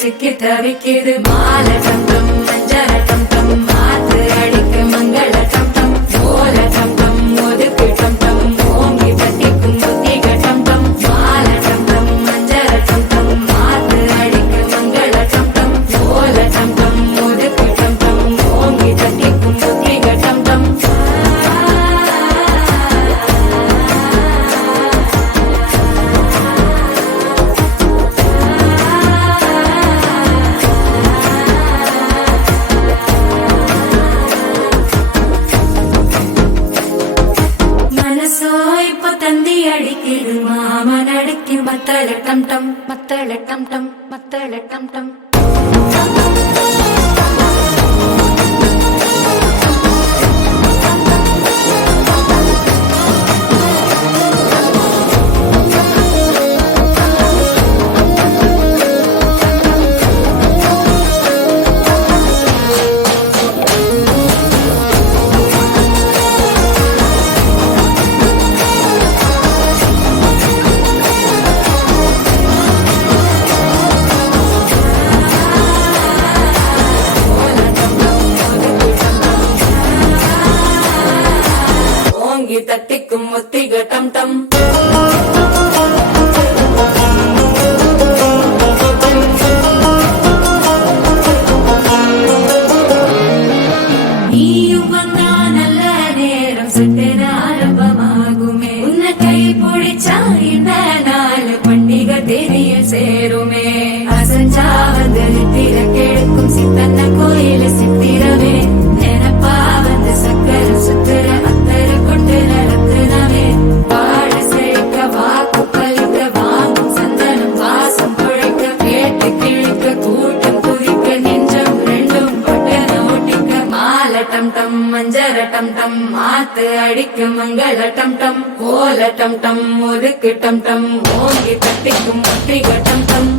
சிக்கி தவிக்கிது மால டம் டம் மஞ்சள டம் டம் மாத்து அடிக்க மங்கள டம் டம் ஓல டம் டம் ஒதுக்கு டம் டம் ஓங்கி தட்டிக்கும் புத்திக டம் டம் மால டம் டம் மஞ்சள டம் டம் மாத்து அடிக்க மங்கள டம் டம் ஓல டம் டம் ஒதுக்கு டம் டம் ஓங்கி தட்டிக்கும் புத்திக டம் டம் தந்தி அடிக்கிது மாமன் அடிக்கு மத்தள டம் டம் மத்தள டம் டம் மத்தள டம் டம் தட்டிக்கும் முத்திக டம் டம் நீயும் வந்தா நல்ல நேரம் சட்டென ஆரம்பமாகுமே உன்னை கை பிடிச்சா இந்த நாள் பண்டிகை தேதியில் சேருமே அசஞ்சா வந்து நித்திர கெடுக்கும் சித்தன்ன கோயில சித்திரமே நினப்பா வந்து சக்கர சுத்திர அத்தர கொண்டு நடத்துனவே வாழ செழிக்க வாக்கு பலிக்க வாங்கும் சந்தனம் வாசம் குழைக்க கேட்டு கிழிக்க கூட்டம் குதிக்க நெஞ்சம் ரெண்டும் பட்டன ஓட்டிக்க மால டம் டம் மஞ்சர டம் டம் மாத்து அடிக்க மங்கள டம் டம் ஓல டம் டம் ஒதுக்கு டம் டம் ஓங்கி தட்டிக்கும் முத்திக டம் டம்